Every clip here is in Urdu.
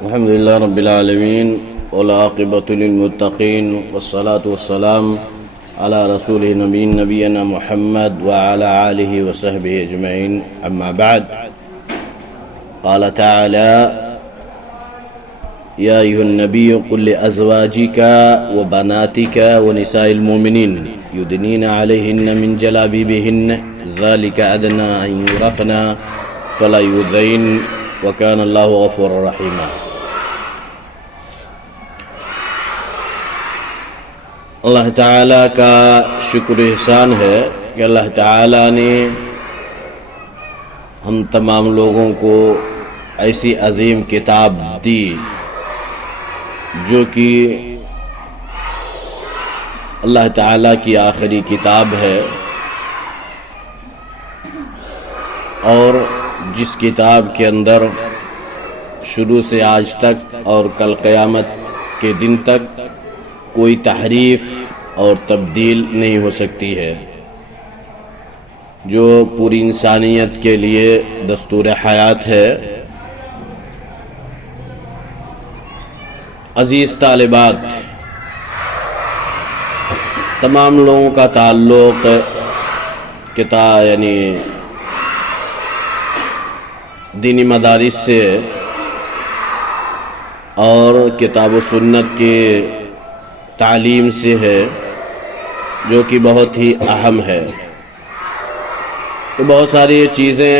الحمد لله رب العالمين والعاقبة للمتقين والصلاة والسلام على رسوله نبينا محمد وعلى آله وصحبه أجمعين أما بعد قال تعالى يا أيها النبي قل لأزواجك وبناتك ونساء المؤمنين يدنين عليهن من جلابيبهن ذلك أدنى أن يعرفن فلا يؤذين وكان الله غفورا رحيما۔ اللہ تعالیٰ کا شکر احسان ہے کہ اللہ تعالیٰ نے ہم تمام لوگوں کو ایسی عظیم کتاب دی جو کہ اللہ تعالیٰ کی آخری کتاب ہے، اور جس کتاب کے اندر شروع سے آج تک اور کل قیامت کے دن تک کوئی تحریف اور تبدیل نہیں ہو سکتی ہے، جو پوری انسانیت کے لیے دستور حیات ہے۔ عزیز طالبات، تمام لوگوں کا تعلق یعنی دینی مدارس سے اور کتاب و سنت کے تعلیم سے ہے، جو کہ بہت ہی اہم ہے۔ تو بہت ساری چیزیں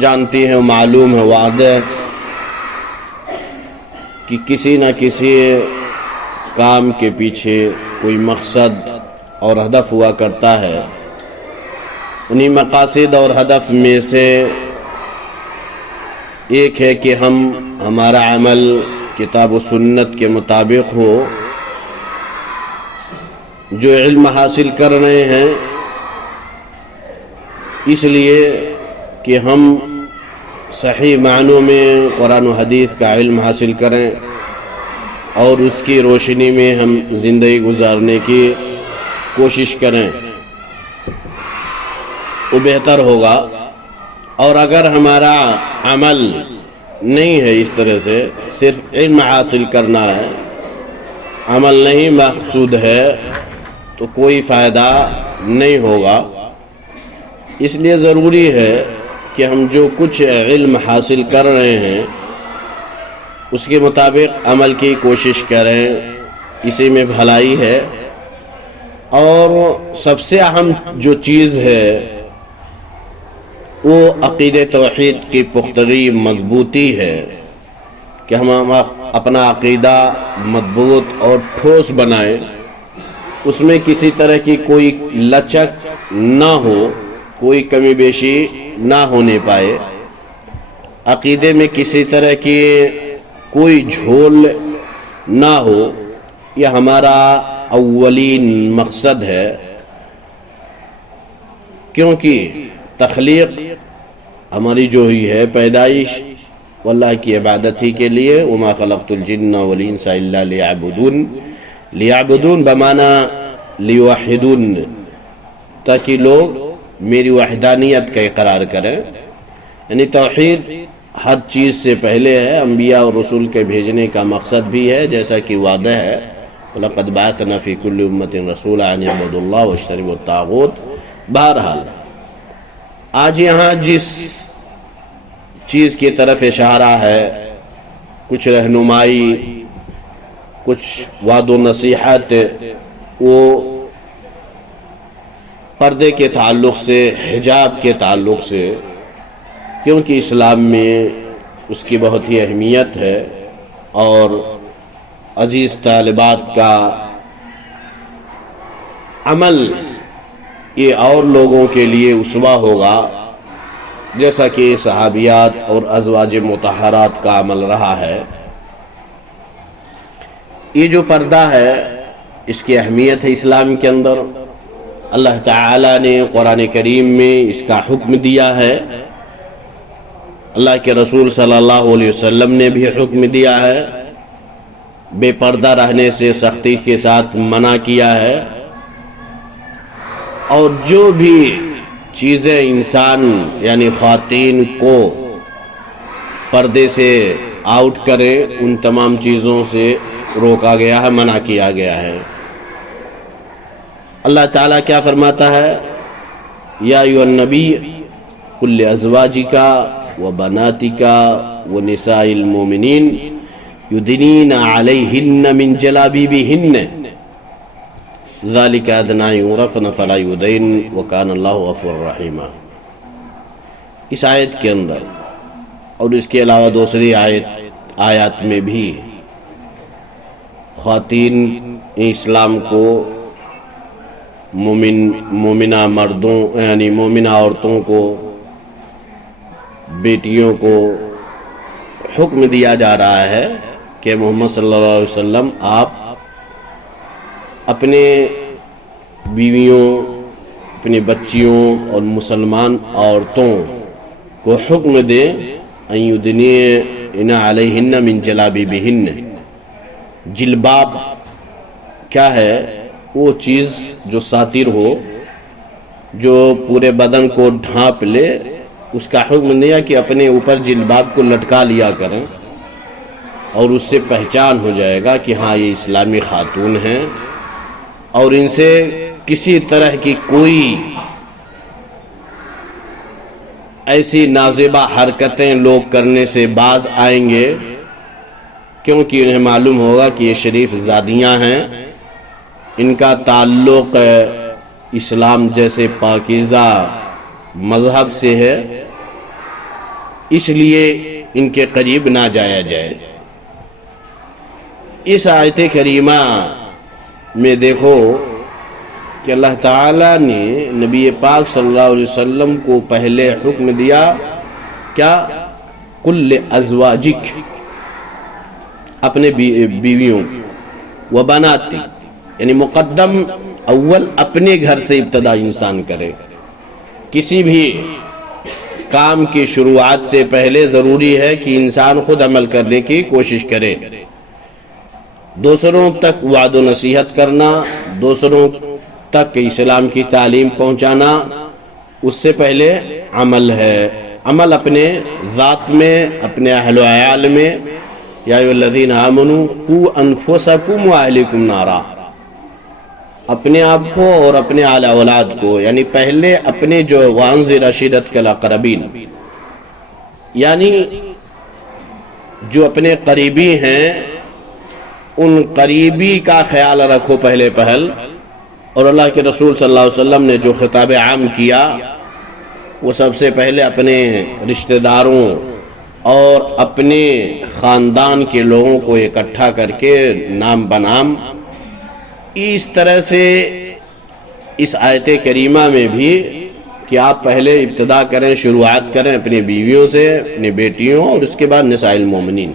جانتی ہیں، معلوم ہے، واضح کہ کسی نہ کسی کام کے پیچھے کوئی مقصد اور ہدف ہوا کرتا ہے۔ انہی مقاصد اور ہدف میں سے ایک ہے کہ ہمارا عمل کتاب و سنت کے مطابق ہو۔ جو علم حاصل کر رہے ہیں اس لیے کہ ہم صحیح معنوں میں قرآن و حدیث کا علم حاصل کریں اور اس کی روشنی میں ہم زندگی گزارنے کی کوشش کریں، وہ بہتر ہوگا۔ اور اگر ہمارا عمل نہیں ہے اس طرح سے، صرف علم حاصل کرنا ہے، عمل نہیں مقصود ہے، تو کوئی فائدہ نہیں ہوگا۔ اس لیے ضروری ہے کہ ہم جو کچھ علم حاصل کر رہے ہیں اس کے مطابق عمل کی کوشش کریں، اسی میں بھلائی ہے۔ اور سب سے اہم جو چیز ہے وہ عقیدہ توحید کی پختگی مضبوطی ہے، کہ ہم اپنا عقیدہ مضبوط اور ٹھوس بنائیں، اس میں کسی طرح کی کوئی لچک نہ ہو، کوئی کمی بیشی نہ ہونے پائے، عقیدے میں کسی طرح کی کوئی جھول نہ ہو۔ یہ ہمارا اولین مقصد ہے، کیونکہ تخلیق ہماری جو ہی ہے، پیدائش واللہ کی عبادت ہی کے لیے، وما خلقت الجن والانس الا لیعبدون بمعنی لیوحدون، تاکہ لوگ میری وحدانیت کا اقرار کریں۔ یعنی توحید ہر چیز سے پہلے ہے، انبیاء اور رسول کے بھیجنے کا مقصد بھی ہے، جیسا کہ واضح ہے وَلَقَدْ بَعَثْنَا فِي كُلِّ أُمَّةٍ رَسُولًا أَنِ اعْبُدُوا اللَّهَ وَاجْتَنِبُوا الطَّاغُوتَ۔ بہرحال آج یہاں جس چیز کی طرف اشارہ ہے، کچھ رہنمائی، کچھ وعد و نصیحت، وہ پردے کے تعلق سے، حجاب کے تعلق سے، کیونکہ اسلام میں اس کی بہت ہی اہمیت ہے۔ اور عزیز طالبات کا عمل یہ اور لوگوں کے لیے اسوہ ہوگا، جیسا کہ صحابیات اور ازواج مطہرات کا عمل رہا ہے۔ یہ جو پردہ ہے اس کی اہمیت ہے اسلام کے اندر۔ اللہ تعالیٰ نے قرآن کریم میں اس کا حکم دیا ہے، اللہ کے رسول صلی اللہ علیہ وسلم نے بھی حکم دیا ہے، بے پردہ رہنے سے سختی کے ساتھ منع کیا ہے۔ اور جو بھی چیزیں انسان یعنی خواتین کو پردے سے آؤٹ کریں ان تمام چیزوں سے روکا گیا ہے، منع کیا گیا ہے۔ اللہ تعالیٰ کیا فرماتا ہے؟ یا ایھا النبی قل لازواجک وبناتک ونساء المؤمنین یدنین علیہن من جلابیبہن ذلک ادنی ان یعرفن فلا یؤذین وکان اللہ غفورا رحیما۔ اس آیت کے اندر اور اس کے علاوہ دوسری آیات میں بھی خواتین اسلام کو مومنہ مردوں یعنی مومنہ عورتوں کو، بیٹیوں کو حکم دیا جا رہا ہے کہ محمد صلی اللہ علیہ وسلم آپ اپنے بیویوں، اپنی بچیوں اور مسلمان عورتوں کو حکم دیں ان یدنین علیہن من جلابیبہن۔ جلباب کیا ہے؟ وہ چیز جو ساتر ہو، جو پورے بدن کو ڈھانپ لے، اس کا حکم دیا کہ اپنے اوپر جلباب کو لٹکا لیا کریں، اور اس سے پہچان ہو جائے گا کہ ہاں یہ اسلامی خاتون ہیں، اور ان سے کسی طرح کی کوئی ایسی نازیبہ حرکتیں لوگ کرنے سے باز آئیں گے، کیونکہ انہیں معلوم ہوگا کہ یہ شریف زادیاں ہیں، ان کا تعلق اسلام جیسے پاکیزہ مذہب سے ہے، اس لیے ان کے قریب نہ جایا جائے۔ اس آیت کریمہ میں دیکھو کہ اللہ تعالیٰ نے نبی پاک صلی اللہ علیہ وسلم کو پہلے حکم دیا کیا؟ قل لازواجک، اپنے بیویوں، وبناتی، یعنی مقدم اول اپنے گھر سے ابتدا انسان کرے۔ کسی بھی کام کی شروعات سے پہلے ضروری ہے کہ انسان خود عمل کرنے کی کوشش کرے، دوسروں تک وعد و نصیحت کرنا، دوسروں تک اسلام کی تعلیم پہنچانا، اس سے پہلے عمل ہے۔ عمل اپنے ذات میں، اپنے اہل و عیال میں، یا ایھا الذین آمنوا قوا انفسکم واہلکم نارا، اپنے آپ کو اور اپنے اعلی اولاد کو، یعنی پہلے اپنے جو وانذر عشیرتک الاقربین، یعنی جو اپنے قریبی ہیں ان قریبی کا خیال رکھو پہلے پہل، اور اللہ کے رسول صلی اللہ علیہ وسلم نے جو خطاب عام کیا وہ سب سے پہلے اپنے رشتہ داروں اور اپنے خاندان کے لوگوں کو اکٹھا کر کے نام بنام، اس طرح سے اس آیت کریمہ میں بھی کہ آپ پہلے ابتدا کریں، شروعات کریں اپنی بیویوں سے، اپنی بیٹیوں، اور اس کے بعد نساء المومنین،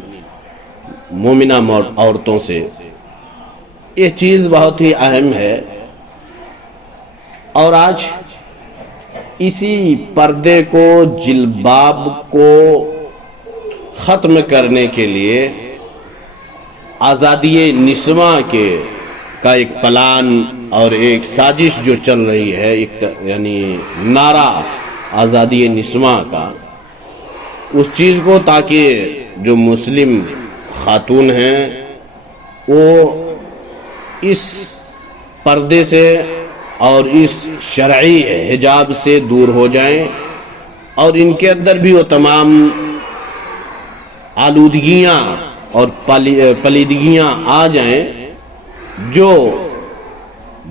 مومنہ عورتوں سے۔ یہ چیز بہت ہی اہم ہے، اور آج اسی پردے کو، جلباب کو ختم کرنے کے لیے آزادی نسواں کا ایک پلان اور ایک سازش جو چل رہی ہے، ایک یعنی نعرہ آزادی نسواں کا، اس چیز کو، تاکہ جو مسلم خاتون ہیں وہ اس پردے سے اور اس شرعی حجاب سے دور ہو جائیں، اور ان کے اندر بھی وہ تمام آلودگیاں اور پلیدگیاں آ جائیں جو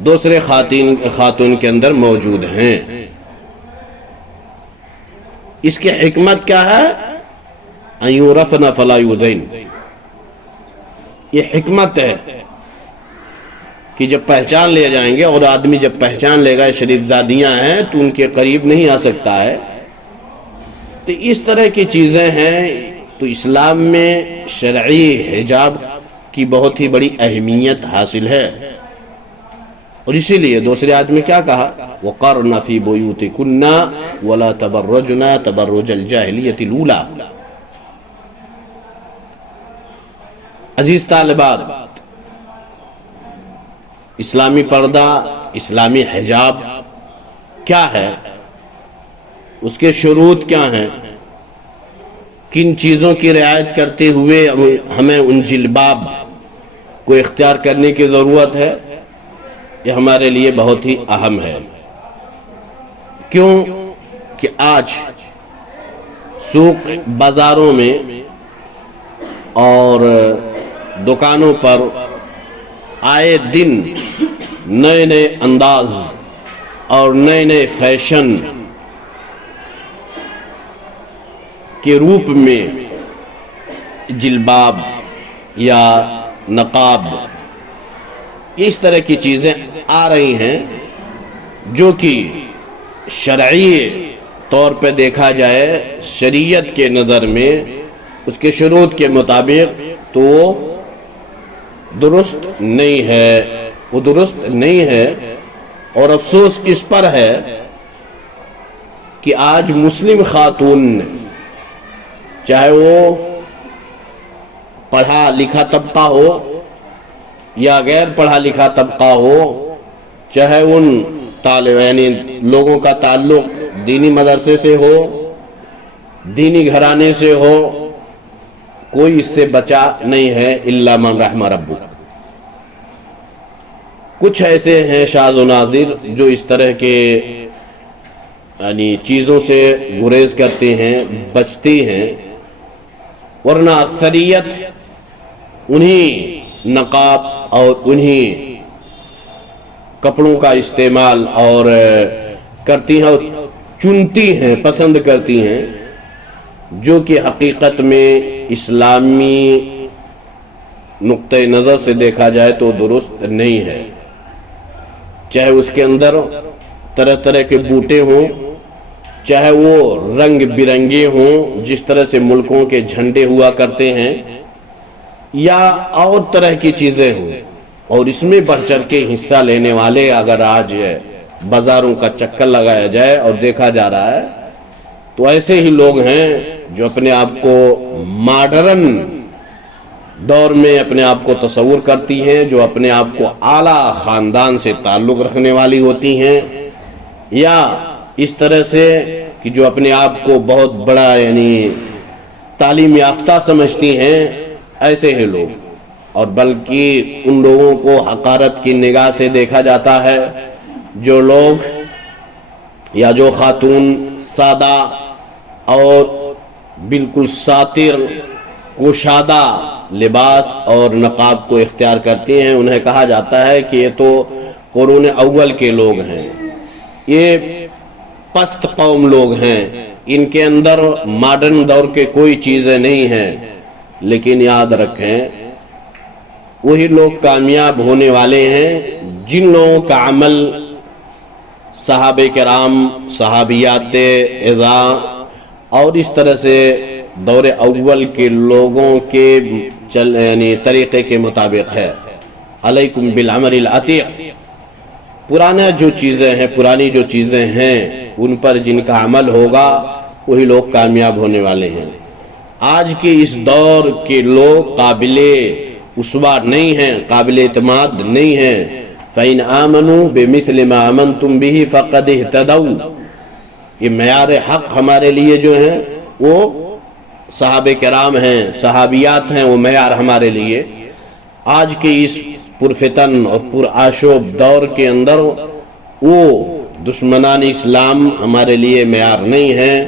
دوسرے خاتون کے اندر موجود ہیں۔ اس کی حکمت کیا ہے؟ ان یعرفن فلا یؤذین، یہ حکمت ہے کہ جب پہچان لے جائیں گے، اور آدمی جب پہچان لے گا شریف زادیاں ہیں تو ان کے قریب نہیں آ سکتا ہے۔ تو اس طرح کی چیزیں ہیں، تو اسلام میں شرعی حجاب کی بہت ہی بڑی اہمیت حاصل ہے، اور اسی لیے دوسرے آیت میں کیا کہا؟ وَقَرْنَ فِي بُيُوتِكُنَّ وَلَا تَبَرَّجْنَ تَبَرُّجَ الْجَاهِلِيَّةِ الْأُولَى۔ عزیز طالبات، اسلامی پردہ، اسلامی حجاب کیا ہے؟ اس کے شروط کیا ہیں؟ کن چیزوں کی رعایت کرتے ہوئے ہمیں ان جلباب کو اختیار کرنے کی ضرورت ہے، یہ ہمارے لیے بہت ہی اہم ہے۔ کیوں کہ آج سوق بازاروں میں اور دکانوں پر آئے دن نئے نئے انداز اور نئے نئے فیشن کے روپ میں جلباب یا نقاب اس طرح کی چیزیں آ رہی ہیں جو کہ شرعی طور پہ دیکھا جائے، شریعت کے نظر میں اس کے شروط کے مطابق تو وہ درست نہیں ہے، وہ درست نہیں ہے۔ اور افسوس اس پر ہے کہ آج مسلم خاتون چاہے وہ پڑھا لکھا طبقہ ہو یا غیر پڑھا لکھا طبقہ ہو، چاہے ان طالب یعنی لوگوں کا تعلق دینی مدرسے سے ہو، دینی گھرانے سے ہو، کوئی اس سے بچا نہیں ہے الا من رحم ربک۔ کچھ ایسے ہیں شاذ و نادر جو اس طرح کے یعنی چیزوں سے گریز کرتے ہیں، بچتے ہیں، ورنہ اکثریت انہی نقاب اور انہی کپڑوں کا استعمال اور کرتی ہیں اور چنتی ہیں، پسند کرتی ہیں، جو کہ حقیقت میں اسلامی نقطۂ نظر سے دیکھا جائے تو درست نہیں ہے۔ چاہے اس کے اندر طرح طرح کے بوٹے ہوں، چاہے وہ رنگ برنگے ہوں جس طرح سے ملکوں کے جھنڈے ہوا کرتے ہیں، یا اور طرح کی چیزیں ہوں، اور اس میں بڑھ چڑھ کے حصہ لینے والے اگر آج بازاروں کا چکر لگایا جائے اور دیکھا جا رہا ہے تو ایسے ہی لوگ ہیں جو اپنے آپ کو ماڈرن دور میں اپنے آپ کو تصور کرتی ہیں، جو اپنے آپ کو اعلیٰ خاندان سے تعلق رکھنے والی ہوتی ہیں، یا اس طرح سے کہ جو اپنے آپ کو بہت بڑا یعنی تعلیم یافتہ سمجھتی ہیں، ایسے ہیں لوگ۔ اور بلکہ ان لوگوں کو حقارت کی نگاہ سے دیکھا جاتا ہے جو لوگ یا جو خاتون سادہ اور بالکل ساتر کشادہ لباس اور نقاب کو اختیار کرتے ہیں، انہیں کہا جاتا ہے کہ یہ تو قرون اول کے لوگ ہیں، یہ پست قوم لوگ ہیں، ان کے اندر ماڈرن دور کے کوئی چیزیں نہیں ہیں۔ لیکن یاد رکھیں وہی لوگ کامیاب ہونے والے ہیں جن لوگوں کا عمل صحابہ کرام، صحابیات اذا اور اس طرح سے دور اول کے لوگوں کے یعنی طریقے کے مطابق ہے۔ علیکم بالعمل العتیق، پرانا جو چیزیں ہیں، پرانی جو چیزیں ہیں ان پر جن کا عمل ہوگا وہی لوگ کامیاب ہونے والے ہیں۔ آج کے اس دور کے لوگ قابل اسوہ نہیں ہیں، قابل اعتماد نہیں ہیں۔ فَإِنْ آمَنُوا بِمِثْلِ مَا آمَنْتُمْ بِهِ فَقَدْ اهْتَدَوْا، یہ معیار حق ہمارے لیے جو ہیں وہ صحابہ کرام ہیں، صحابیات ہیں، وہ معیار ہمارے لیے۔ آج کے اس پرفتن اور پرآشوب دور کے اندر وہ دشمنان اسلام ہمارے لیے معیار نہیں ہیں،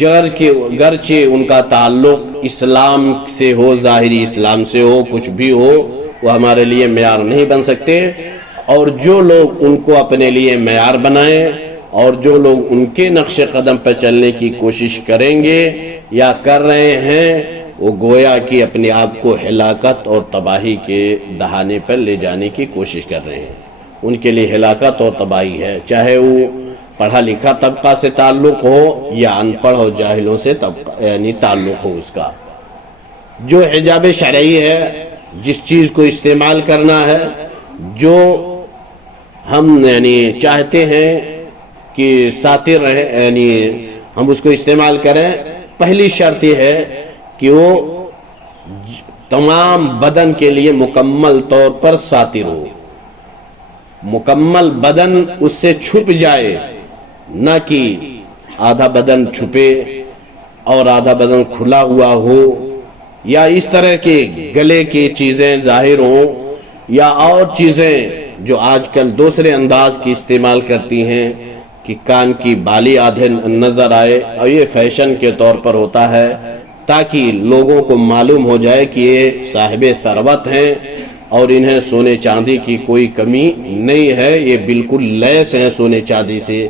گرچہ ان کا تعلق اسلام سے ہو، ظاہری اسلام سے ہو، کچھ بھی ہو، وہ ہمارے لیے معیار نہیں بن سکتے۔ اور جو لوگ ان کو اپنے لیے معیار بنائیں اور جو لوگ ان کے نقش قدم پر چلنے کی کوشش کریں گے یا کر رہے ہیں، وہ گویا کہ اپنے آپ کو ہلاکت اور تباہی کے دہانے پر لے جانے کی کوشش کر رہے ہیں۔ ان کے لیے ہلاکت اور تباہی ہے، چاہے وہ پڑھا لکھا طبقہ سے تعلق ہو یا ان پڑھ اور جاہلوں سے یعنی تعلق ہو اس کا۔ جو حجاب شرعی ہے، جس چیز کو استعمال کرنا ہے، جو ہم یعنی چاہتے ہیں کہ ساتر رہے یعنی ہم اس کو استعمال کریں، پہلی شرط یہ ہے کہ وہ تمام بدن کے لیے مکمل طور پر ساتر ہو، مکمل بدن اس سے چھپ جائے، نہ کہ آدھا بدن چھپے اور آدھا بدن کھلا ہوا ہو، یا اس طرح کے گلے کی چیزیں ظاہر ہوں، یا اور چیزیں جو آج کل دوسرے انداز کی استعمال کرتی ہیں کہ کان کی بالی آدھے نظر آئے، اور یہ فیشن کے طور پر ہوتا ہے تاکہ لوگوں کو معلوم ہو جائے کہ یہ صاحب ثروت ہیں اور انہیں سونے چاندی کی کوئی کمی نہیں ہے، یہ بالکل لیس ہیں سونے چاندی سے۔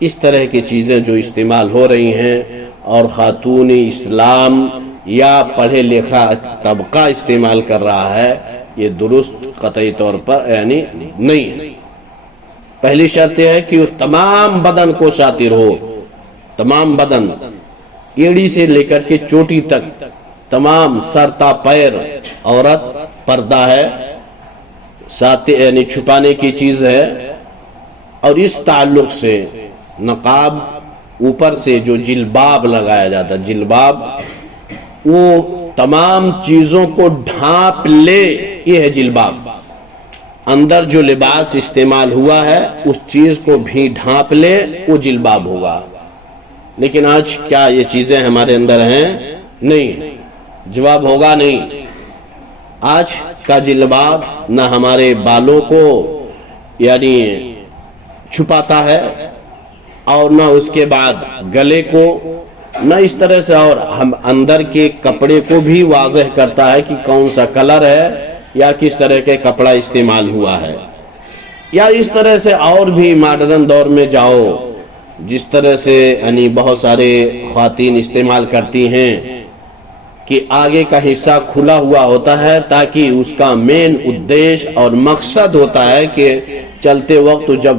اس طرح کی چیزیں جو استعمال ہو رہی ہیں اور خاتون اسلام یا پڑھے لکھا طبقہ استعمال کر رہا ہے، یہ درست قطعی طور پر یعنی نہیں ہے۔ پہلی شرط یہ ہے کہ وہ تمام بدن کو ساتر ہو، تمام بدن ایڑی سے لے کر کے چوٹی تک تمام سر تا پیر عورت پردہ ہے، ساتر یعنی چھپانے کی چیز ہے۔ اور اس تعلق سے نقاب اوپر سے جو جلباب لگایا جاتا ہے، جلباب وہ تمام چیزوں کو ڈھانپ لے، یہ ہے جلباب۔ اندر جو لباس استعمال ہوا ہے اس چیز کو بھی ڈھانپ لے، وہ جلباب ہوگا۔ لیکن آج کیا یہ چیزیں ہمارے اندر ہیں؟ نہیں، جواب ہوگا نہیں۔ آج کا جلباب نہ ہمارے بالوں کو یعنی چھپاتا ہے اور نہ اس کے بعد گلے کو، نہ اس طرح سے، اور ہم اندر کے کپڑے کو بھی واضح کرتا ہے کہ کون سا کلر ہے یا کس طرح کے کپڑا استعمال ہوا ہے۔ یا اس طرح سے اور بھی ماڈرن دور میں جاؤ، جس طرح سے یعنی بہت سارے خواتین استعمال کرتی ہیں کہ آگے کا حصہ کھلا ہوا ہوتا ہے تاکہ اس کا مین ادیش اور مقصد ہوتا ہے کہ چلتے وقت جب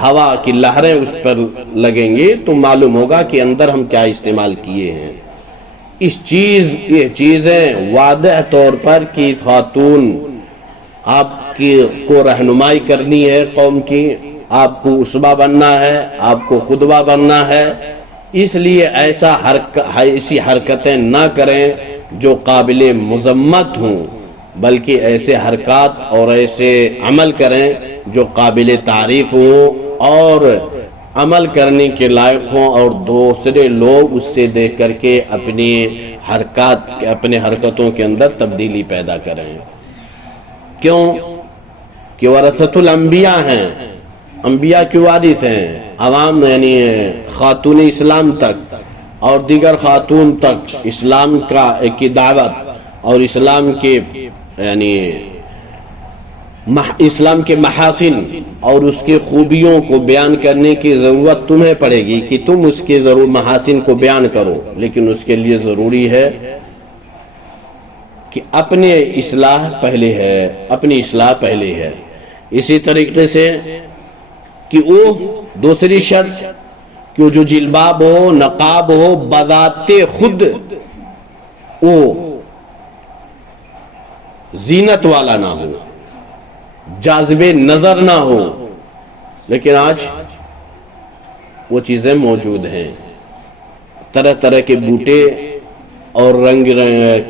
ہوا کی لہریں اس پر لگیں گی تو معلوم ہوگا کہ اندر ہم کیا استعمال کیے ہیں۔ یہ چیزیں واضح طور پر کہ خاتون آپ کی کو رہنمائی کرنی ہے قوم کی، آپ کو اسوہ بننا ہے، آپ کو قدوہ بننا ہے، اس لیے ایسی حرکتیں نہ کریں جو قابل مذمت ہوں، بلکہ ایسے حرکات اور ایسے عمل کریں جو قابل تعریف ہوں اور عمل کرنے کے لائق ہوں، اور دوسرے لوگ اس سے دیکھ کر کے اپنے حرکتوں کے اندر تبدیلی پیدا کریں۔ کیوں کہ ورثۃ الانبیاء ہیں، انبیاء کے وارث ہیں، عوام یعنی خاتون اسلام تک اور دیگر خاتون تک اسلام کی دعوت اور اسلام کے یعنی اسلام کے محاسن اور اس کے خوبیوں کو بیان کرنے کی ضرورت تمہیں پڑے گی کہ تم اس کے محاسن کو بیان کرو، لیکن اس کے لیے ضروری ہے کہ اپنی اصلاح پہلے ہے۔ اسی طریقے سے کہ وہ دوسری شرط کہ وہ جو جلباب ہو، نقاب ہو، بذات خود وہ زینت والا نہ ہو، جاذب نظر نہ ہو۔ لیکن آج وہ چیزیں موجود ہیں، طرح طرح کے بوٹے اور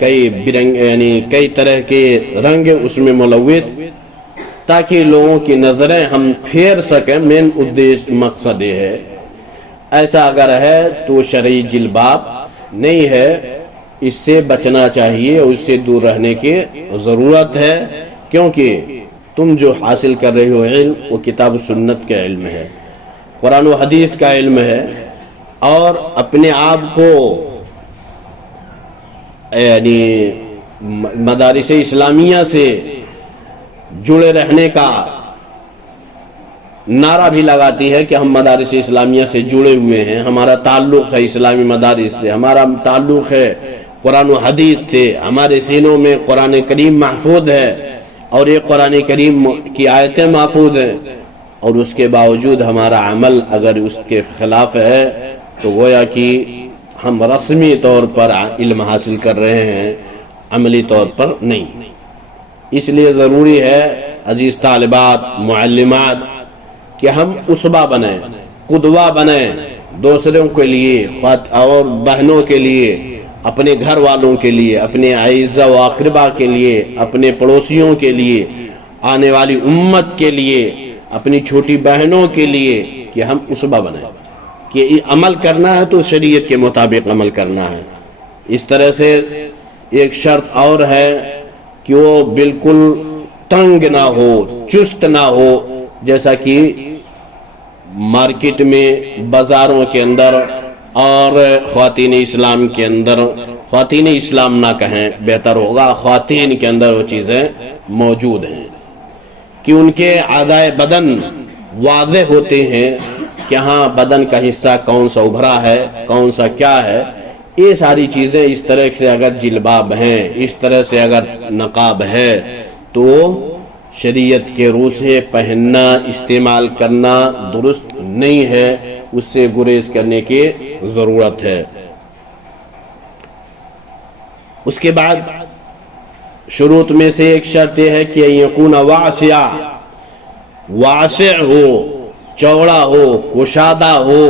کئی طرح کے رنگ اس میں ملوث، تاکہ لوگوں کی نظریں ہم پھیر سکیں۔ مین مقصد یہ ہے۔ ایسا اگر ہے تو شرعی جلباب نہیں ہے، اس سے بچنا چاہیے اور اس سے دور رہنے کی ضرورت ہے، کیونکہ تم جو حاصل کر رہے ہو علم وہ کتاب و سنت کا علم ہے، قرآن و حدیث کا علم ہے، اور اپنے آپ کو یعنی مدارس اسلامیہ سے جڑے رہنے کا نعرہ بھی لگاتی ہے کہ ہم مدارس اسلامیہ سے جڑے ہوئے ہیں، ہمارا تعلق ہے اسلامی مدارس سے، ہمارا تعلق ہے قرآن و حدیث سے، ہمارے سینوں میں قرآن کریم محفوظ ہے اور یہ قرآن کریم کی آیتیں محفوظ ہیں، اور اس کے باوجود ہمارا عمل اگر اس کے خلاف ہے تو گویا کہ ہم رسمی طور پر علم حاصل کر رہے ہیں، عملی طور پر نہیں۔ اس لیے ضروری ہے عزیز طالبات، معلمات، کہ ہم اسوہ بنیں، قدوہ بنیں، دوسروں کے لیے اور بہنوں کے لیے، اپنے گھر والوں کے لیے، اپنے اعزاء و اقرباء کے لیے، اپنے پڑوسیوں کے لیے، آنے والی امت کے لیے، اپنی چھوٹی بہنوں کے لیے، کہ ہم اسوہ بنیں۔ کہ عمل کرنا ہے تو شریعت کے مطابق عمل کرنا ہے. اس طرح سے ایک شرط اور ہے کہ وہ بالکل تنگ نہ ہو، چست نہ ہو، جیسا کہ مارکیٹ میں، بازاروں کے اندر اور خواتین اسلام کے اندر، خواتین اسلام نہ کہیں بہتر ہوگا، خواتین کے اندر وہ چیزیں موجود ہیں کہ ان کے اعضائے بدن واضح ہوتے ہیں کہ ہاں بدن کا حصہ کون سا ابھرا ہے، کون سا کیا ہے. یہ ساری چیزیں اس طرح سے اگر جلباب ہیں، اس طرح سے اگر نقاب ہے تو شریعت کے روح سے پہننا، استعمال کرنا درست نہیں ہے، اس سے گریز کرنے کی ضرورت ہے. اس کے بعد شروط میں سے ایک شرط یہ ہے کہ یکون واسع، واسع ہو، چوڑا ہو، کشادہ ہو،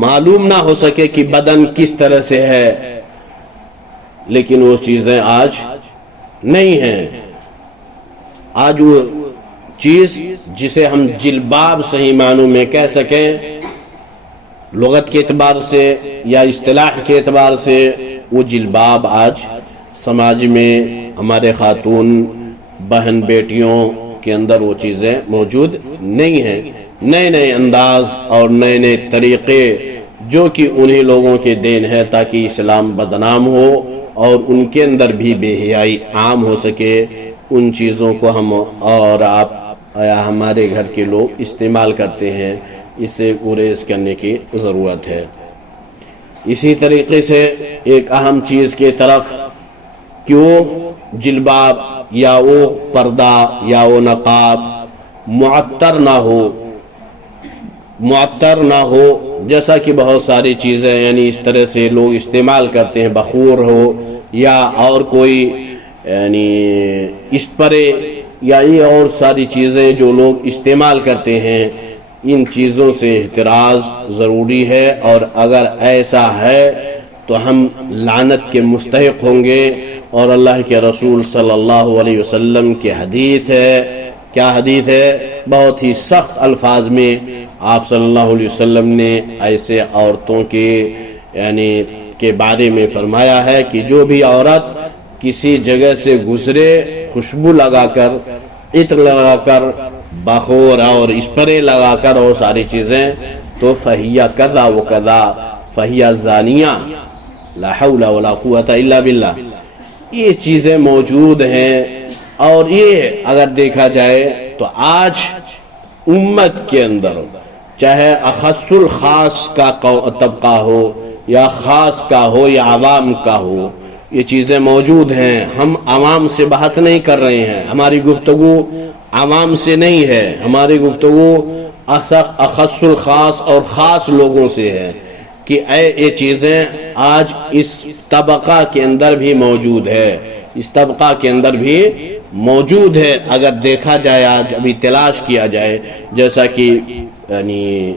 معلوم نہ ہو سکے کہ بدن کس طرح سے ہے، لیکن وہ چیزیں آج نہیں ہیں. آج وہ چیز جسے ہم جلباب صحیح معنوں میں کہہ سکیں، لغت کے اعتبار سے یا اصطلاح کے اعتبار سے، وہ جلباب آج سماج میں ہمارے خاتون بہن بیٹیوں کے اندر وہ چیزیں موجود نہیں ہیں. نئے نئے انداز اور نئے نئے طریقے جو کہ انہی لوگوں کے دین ہے تاکہ اسلام بدنام ہو اور ان کے اندر بھی بے حیائی عام ہو سکے، ان چیزوں کو ہم اور آپ یا ہمارے گھر کے لوگ استعمال کرتے ہیں. اس سے گریز کرنے کی ضرورت ہے. اسی طریقے سے ایک اہم چیز کی طرف کہ وہ جلباب یا وہ پردہ یا وہ نقاب معطر نہ ہو، معطر نہ ہو، جیسا کہ بہت ساری چیزیں یعنی اس طرح سے لوگ استعمال کرتے ہیں، بخور ہو یا اور کوئی یعنی اسپرے یا یہ اور ساری چیزیں جو لوگ استعمال کرتے ہیں، ان چیزوں سے احتراز ضروری ہے. اور اگر ایسا ہے تو ہم لعنت کے مستحق ہوں گے. اور اللہ کے رسول صلی اللہ علیہ وسلم کی حدیث ہے، کیا حدیث ہے؟ بہت ہی سخت الفاظ میں آپ صلی اللہ علیہ وسلم نے ایسے عورتوں کے یعنی کے بارے میں فرمایا ہے کہ جو بھی عورت کسی جگہ سے گزرے خوشبو لگا کر، عطر لگا کر، بخور اور اسپرے لگا کر اور ساری چیزیں، تو فہیہ کذا و کذا، فہیہ زانیہ، لا حول ولا قوۃ الا باللہ. یہ چیزیں موجود ہیں. اور یہ اگر دیکھا جائے تو آج امت کے اندر چاہے اخص الخاص کا طبقہ ہو یا خاص کا ہو یا عوام کا ہو، یہ چیزیں موجود ہیں. ہم عوام سے بات نہیں کر رہے ہیں، ہماری گفتگو عوام سے نہیں ہے، ہماری گفتگو اخص الخاص اور خاص لوگوں سے ہے کہ یہ چیزیں آج اس طبقہ کے اندر بھی موجود ہے، اس طبقہ کے اندر بھی موجود ہے. اگر دیکھا جائے، آج ابھی تلاش کیا جائے، جیسا کہ یعنی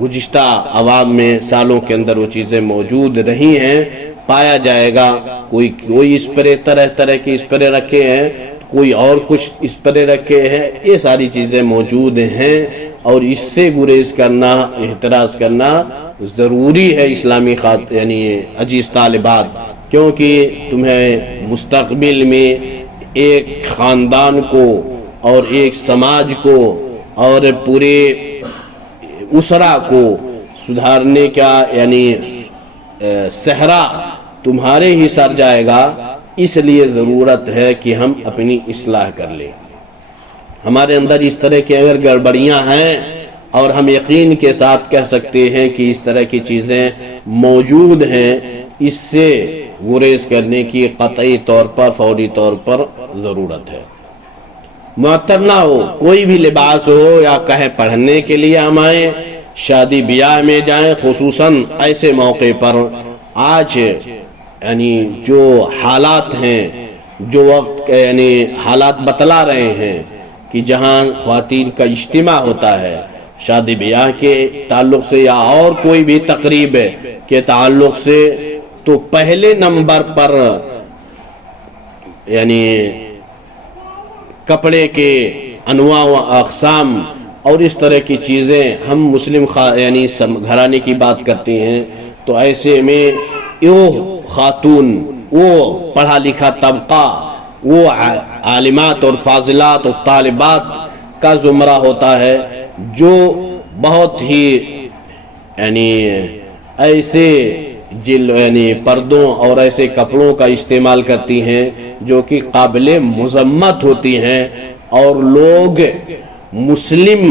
گزشتہ عوام میں سالوں کے اندر وہ چیزیں موجود رہی ہیں، پایا جائے گا. کوئی اسپرے، طرح طرح کے اسپرے رکھے ہیں، کوئی اور کچھ اسپرے رکھے ہیں. یہ ساری چیزیں موجود ہیں اور اس سے گریز کرنا، احتراز کرنا ضروری ہے اسلامی یعنی عزیز طالبات، کیونکہ تمہیں مستقبل میں ایک خاندان کو اور ایک سماج کو اور پورے اسرہ کو سدھارنے کا یعنی صحرا تمہارے ہی سر جائے گا. اس لیے ضرورت ہے کہ ہم اپنی اصلاح کر لیں. ہمارے اندر اس طرح کی اگر گڑبڑیاں ہیں اور ہم یقین کے ساتھ کہہ سکتے ہیں کہ اس طرح کی چیزیں موجود ہیں، اس سے گریز کرنے کی قطعی طور پر، فوری طور پر ضرورت ہے. معطر نہ ہو، کوئی بھی لباس ہو یا کہے پڑھنے کے لیے ہم آئیں، شادی بیاہ میں جائیں، خصوصاً ایسے موقع پر آج یعنی جو حالات ہیں، جو وقت یعنی حالات بتلا رہے ہیں کہ جہاں خواتین کا اجتماع ہوتا ہے شادی بیاہ کے تعلق سے یا اور کوئی بھی تقریب کے تعلق سے، تو پہلے نمبر پر یعنی کپڑے کے انواع و اقسام اور اس طرح کی چیزیں ہم مسلم یعنی گھرانے کی بات کرتے ہیں، تو ایسے میں وہ خاتون، وہ پڑھا لکھا طبقہ، وہ عالمات اور فاضلات اور طالبات کا زمرہ ہوتا ہے جو بہت ہی یعنی ایسے یعنی پردوں اور ایسے کپڑوں کا استعمال کرتی ہیں جو کہ قابل مذمت ہوتی ہیں، اور لوگ مسلم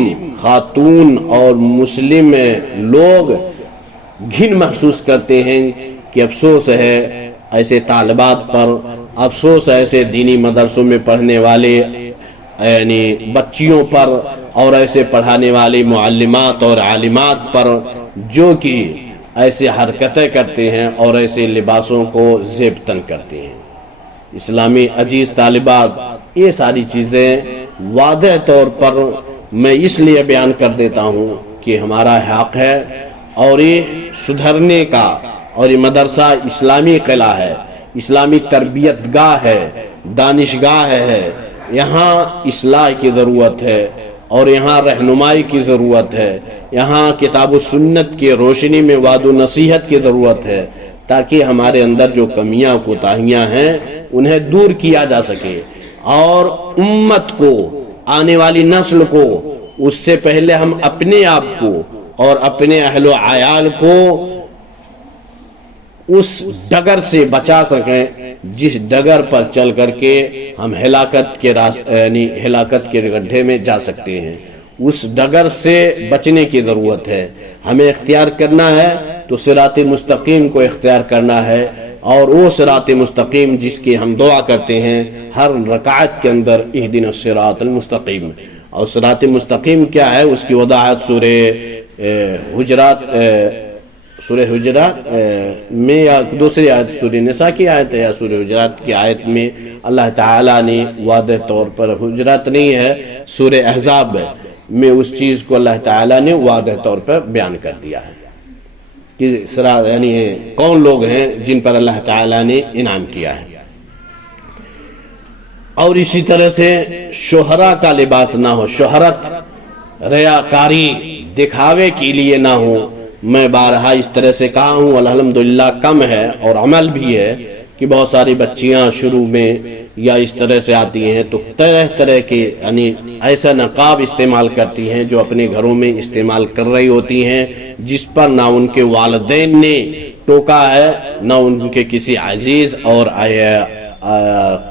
خاتون اور مسلم لوگ گھن محسوس کرتے ہیں کہ افسوس ہے ایسے طالبات پر، افسوس ہے ایسے دینی مدرسوں میں پڑھنے والے یعنی بچیوں پر، اور ایسے پڑھانے والی معلمات اور عالمات پر جو کہ ایسے حرکتیں کرتے ہیں اور ایسے لباسوں کو زیب تن کرتے ہیں۔ اسلامی عزیز طالبات، یہ ساری چیزیں واضح طور پر میں اس لیے بیان کر دیتا ہوں کہ ہمارا حق ہے، اور یہ سدھرنے کا، اور یہ مدرسہ اسلامی قلعہ ہے، اسلامی تربیت گاہ ہے، دانشگاہ ہے، یہاں اصلاح کی ضرورت ہے، اور یہاں رہنمائی کی ضرورت ہے، یہاں کتاب و سنت کی روشنی میں وعظ و نصیحت کی ضرورت ہے، تاکہ ہمارے اندر جو کمیاں کوتاہیاں ہیں انہیں دور کیا جا سکے، اور امت کو، آنے والی نسل کو، اس سے پہلے ہم اپنے آپ کو اور اپنے اہل و عیال کو اس ڈگر سے بچا سکیں جس ڈگر پر چل کر کے ہم ہلاکت کے یعنی ہلاکت کے گڈھے میں جا سکتے ہیں۔ اس ڈگر سے بچنے کی ضرورت ہے، ہمیں اختیار کرنا ہے تو صراط مستقیم کو اختیار کرنا ہے، اور وہ صراط مستقیم جس کی ہم دعا کرتے ہیں ہر رکعت کے اندر، اہدنا الصراط المستقیم۔ اور صراط مستقیم کیا ہے، اس کی وضاحت سورہ حجرات میں یا دوسری آیت سورہ نساء کی آیت ہے یا سورہ حجرات کی آیت میں اللہ تعالیٰ نے واضح طور پر، حجرات نہیں ہے، سورہ احزاب میں اس چیز کو اللہ تعالیٰ نے واضح طور پر بیان کر دیا ہے کہ یعنی کون لوگ ہیں جن پر اللہ تعالیٰ نے انعام کیا ہے۔ اور اسی طرح سے شہرا کا لباس نہ ہو، شہرت، ریاکاری، دکھاوے کے لیے نہ ہو۔ میں بارہا اس طرح سے کہا ہوں، الحمدللہ کم ہے اور عمل بھی ہے کہ بہت ساری بچیاں شروع میں یا اس طرح سے آتی ہیں تو طرح طرح کے یعنی ایسا نقاب استعمال کرتی ہیں جو اپنے گھروں میں استعمال کر رہی ہوتی ہیں، جس پر نہ ان کے والدین نے ٹوکا ہے، نہ ان کے کسی عزیز اور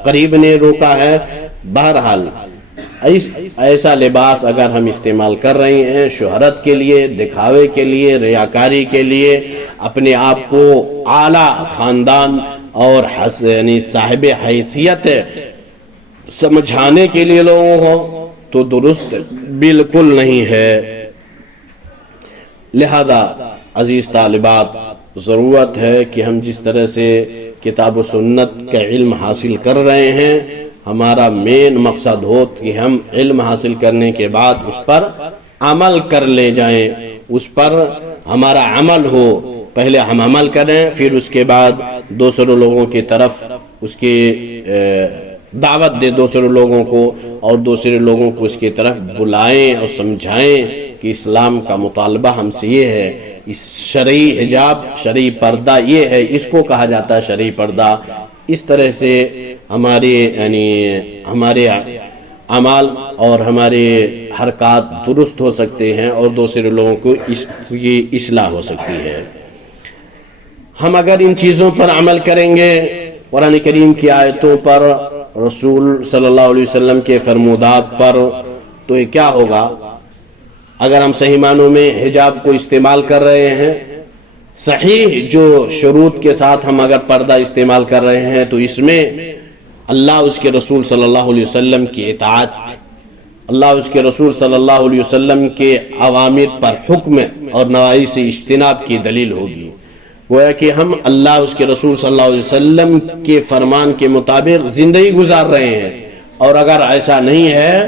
قریب نے روکا ہے۔ بہرحال ایسا لباس اگر ہم استعمال کر رہے ہیں شہرت کے لیے، دکھاوے کے لیے، ریاکاری کے لیے، اپنے آپ کو اعلیٰ خاندان اور یعنی صاحب حیثیت سمجھانے کے لیے لوگوں کو، تو درست بالکل نہیں ہے۔ لہذا عزیز طالبات، ضرورت ہے کہ ہم جس طرح سے کتاب و سنت کا علم حاصل کر رہے ہیں، ہمارا مین مقصد ہو کہ ہم علم حاصل کرنے کے بعد اس پر عمل کر لے جائیں، اس پر ہمارا عمل ہو، پہلے ہم عمل کریں، پھر اس کے بعد دوسرے لوگوں کی طرف اس کی دعوت دے دوسرے لوگوں کو، اور دوسرے لوگوں کو اس کی طرف بلائیں اور سمجھائیں کہ اسلام کا مطالبہ ہم سے یہ ہے، اس شرعی حجاب، شرعی پردہ یہ ہے، اس کو کہا جاتا ہے شرعی پردہ۔ اس طرح سے ہمارے یعنی ہمارے اعمال اور ہمارے حرکات درست ہو سکتے ہیں اور دوسرے لوگوں کو کی اصلاح ہو سکتی ہے۔ ہم اگر ان چیزوں پر عمل کریں گے، قرآن کریم کی آیتوں پر، رسول صلی اللہ علیہ وسلم کے فرمودات پر، تو یہ کیا ہوگا؟ اگر ہم صحیح معنوں میں حجاب کو استعمال کر رہے ہیں، صحیح جو شروط کے ساتھ ہم اگر پردہ استعمال کر رہے ہیں، تو اس میں اللہ اس کے رسول صلی اللہ علیہ وسلم کی اطاعت، اللہ اس کے رسول صلی اللہ علیہ وسلم کے اوامر پر حکم اور نواہی سے اجتناب کی دلیل ہوگی۔ گویا کہ ہم اللہ اس کے رسول صلی اللہ علیہ وسلم کے فرمان کے مطابق زندگی گزار رہے ہیں، اور اگر ایسا نہیں ہے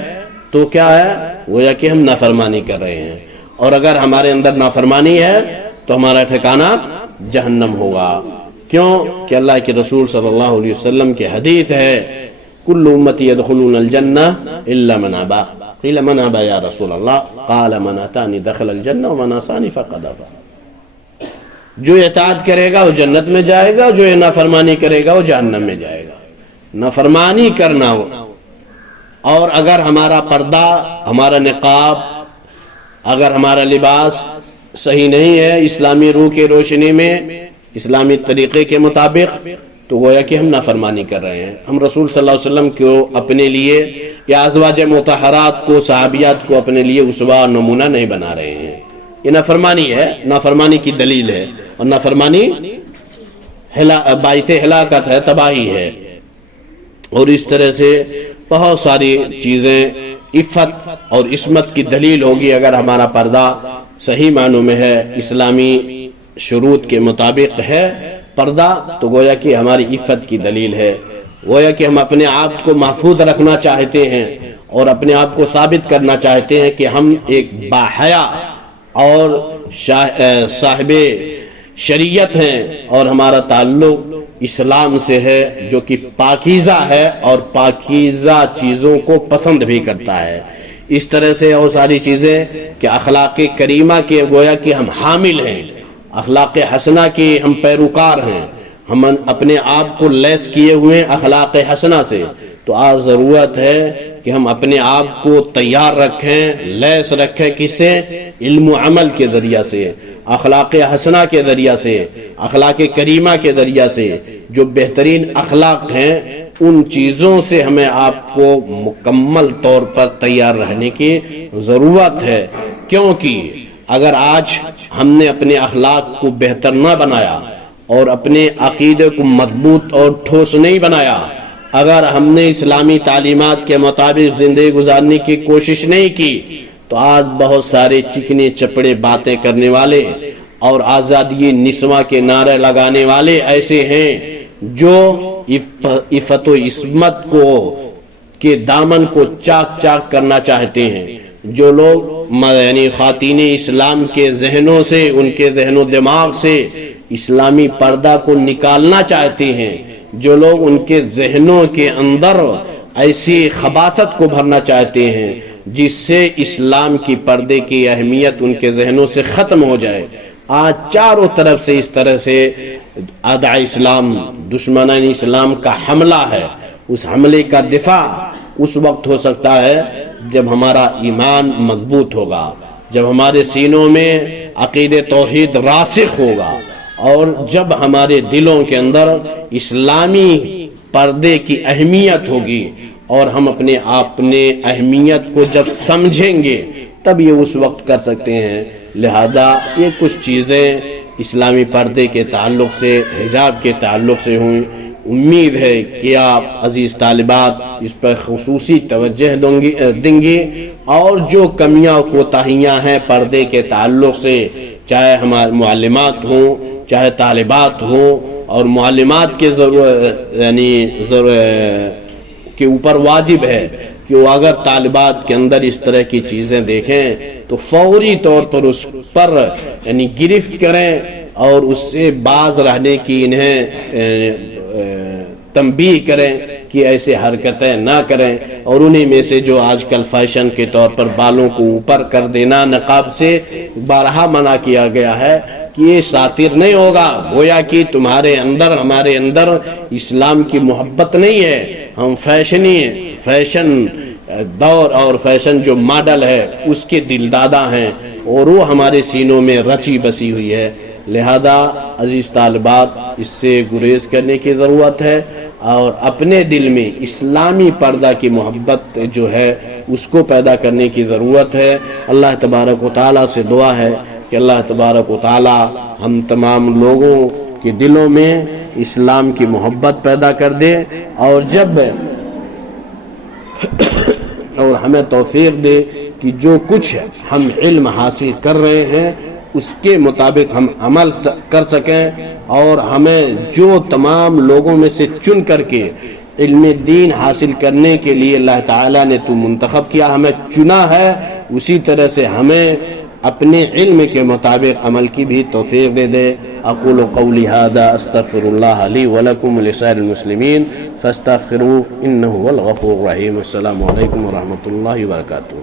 تو کیا ہے؟ گویا کہ ہم نافرمانی کر رہے ہیں، اور اگر ہمارے اندر نافرمانی ہے تو ہمارا ٹھکانہ جہنم ہوگا۔ کیوں کہ اللہ کے رسول صلی اللہ علیہ وسلم کی حدیث ہے کل امتی یدخلون الجنہ الا من ابا قیل من ابا یا رسول اللہ قال من اتانی دخل الجنہ ومن عصانی فقد ابا. جو اطاعت کرے گا وہ جنت میں جائے گا، جو نافرمانی کرے گا وہ جہنم میں جائے گا. نافرمانی کرنا ہو، اور اگر ہمارا پردہ، ہمارا نقاب، اگر ہمارا لباس صحیح نہیں ہے اسلامی روح کی روشنی میں، اسلامی طریقے کے مطابق، تو گویا کہ ہم نافرمانی کر رہے ہیں. ہم رسول صلی اللہ علیہ وسلم کو اپنے لیے یا ازواج مطہرات کو، صحابیات کو اپنے لیے اسوہ اور نمونہ نہیں بنا رہے ہیں. یہ نافرمانی ہے، نافرمانی کی دلیل ہے، اور نافرمانی باعث ہلاکت ہے، تباہی ہے. اور اس طرح سے بہت ساری چیزیں عفت اور عصمت کی دلیل ہوگی اگر ہمارا پردہ صحیح معنوں میں ہے، اسلامی شروط کے مطابق ہے پردہ، تو گویا کہ ہماری عفت کی دلیل ہے. گویا کہ ہم اپنے آپ کو محفوظ رکھنا چاہتے ہیں اور اپنے آپ کو ثابت کرنا چاہتے ہیں کہ ہم ایک باحیا اور صاحب شریعت ہیں، اور ہمارا تعلق اسلام سے ہے جو کہ پاکیزہ ہے اور پاکیزہ چیزوں کو پسند بھی کرتا ہے. اس طرح سے اور ساری چیزیں کہ اخلاق کریمہ کے گویا کہ ہم حامل ہیں، اخلاق حسنہ کے ہم پیروکار ہیں، ہم اپنے آپ کو لیس کیے ہوئے اخلاق حسنہ سے. تو آج ضرورت ہے کہ ہم اپنے آپ کو تیار رکھیں، لیس رکھیں، کس سے؟ علم و عمل کے ذریعہ سے، اخلاق حسنہ کے ذریعہ سے، اخلاق کریمہ کے ذریعہ سے. جو بہترین اخلاق ہیں ان چیزوں سے ہمیں آپ کو مکمل طور پر تیار رہنے کی ضرورت ہے. کیونکہ اگر آج ہم نے اپنے اخلاق کو بہتر نہ بنایا اور اپنے عقیدے کو مضبوط اور ٹھوس نہیں بنایا، اگر ہم نے اسلامی تعلیمات کے مطابق زندگی گزارنے کی کوشش نہیں کی، تو آج بہت سارے چکنے چپڑے باتیں کرنے والے اور آزادی نسواں کے نعرے لگانے والے ایسے ہیں جو عفت و عصمت کو کے دامن کو چاک چاک کرنا چاہتے ہیں. جو لوگ یعنی خواتین اسلام کے ذہنوں سے، ان کے ذہن و دماغ سے اسلامی پردہ کو نکالنا چاہتے ہیں، جو لوگ ان کے ذہنوں کے اندر ایسی خباثت کو بھرنا چاہتے ہیں جس سے اسلام کی پردے کی اہمیت ان کے ذہنوں سے ختم ہو جائے. آج چاروں طرف سے اس طرح سے اعداء اسلام، دشمنان اسلام کا حملہ ہے. اس حملے کا دفاع اس وقت ہو سکتا ہے جب ہمارا ایمان مضبوط ہوگا، جب ہمارے سینوں میں عقید توحید راسخ ہوگا، اور جب ہمارے دلوں کے اندر اسلامی پردے کی اہمیت ہوگی، اور ہم اپنے اہمیت کو جب سمجھیں گے تب یہ اس وقت کر سکتے ہیں. لہذا یہ کچھ چیزیں اسلامی پردے کے تعلق سے، حجاب کے تعلق سے ہوئیں. امید ہے کہ آپ عزیز طالبات اس پر خصوصی توجہ دیں گے، اور جو کمیاں و کوتاہیاں ہیں پردے کے تعلق سے، چاہے ہمارے معلمات ہوں، چاہے طالبات ہوں، اور معلمات کے کے اوپر واجب ہے کہ وہ اگر طالبات کے اندر اس طرح کی چیزیں دیکھیں تو فوری طور پر اس پر یعنی گرفت کریں اور اس سے باز رہنے کی انہیں تنبیہ کریں کہ ایسے حرکتیں نہ کریں. اور انہی میں سے جو آج کل فیشن کے طور پر بالوں کو اوپر کر دینا نقاب سے بارہا منع کیا گیا ہے کہ یہ ساتر نہیں ہوگا. گویا کہ تمہارے اندر، ہمارے اندر اسلام کی محبت نہیں ہے. ہم فیشن دور اور فیشن جو ماڈل ہے اس کے دلدادہ ہیں، اور وہ ہمارے سینوں میں رچی بسی ہوئی ہے. لہذا عزیز طالبات اس سے گریز کرنے کی ضرورت ہے، اور اپنے دل میں اسلامی پردہ کی محبت جو ہے اس کو پیدا کرنے کی ضرورت ہے. اللہ تبارک و تعالیٰ سے دعا ہے کہ اللہ تبارک و تعالیٰ ہم تمام لوگوں کے دلوں میں اسلام کی محبت پیدا کر دے، اور ہمیں توفیق دے کہ جو کچھ ہم علم حاصل کر رہے ہیں اس کے مطابق ہم عمل کر سکیں، اور ہمیں جو تمام لوگوں میں سے چن کر کے علم دین حاصل کرنے کے لیے اللہ تعالیٰ نے تو منتخب کیا، ہمیں چنا ہے، اسی طرح سے ہمیں اپنے علم کے مطابق عمل کی بھی توفیق دے دے. اقول قولی ھذا استغفر اللہ لی ولکم ولسائر المسلمین فاستغفروہ انہ هو الغفور الرحیم. السلام علیکم ورحمۃ اللہ وبرکاتہ.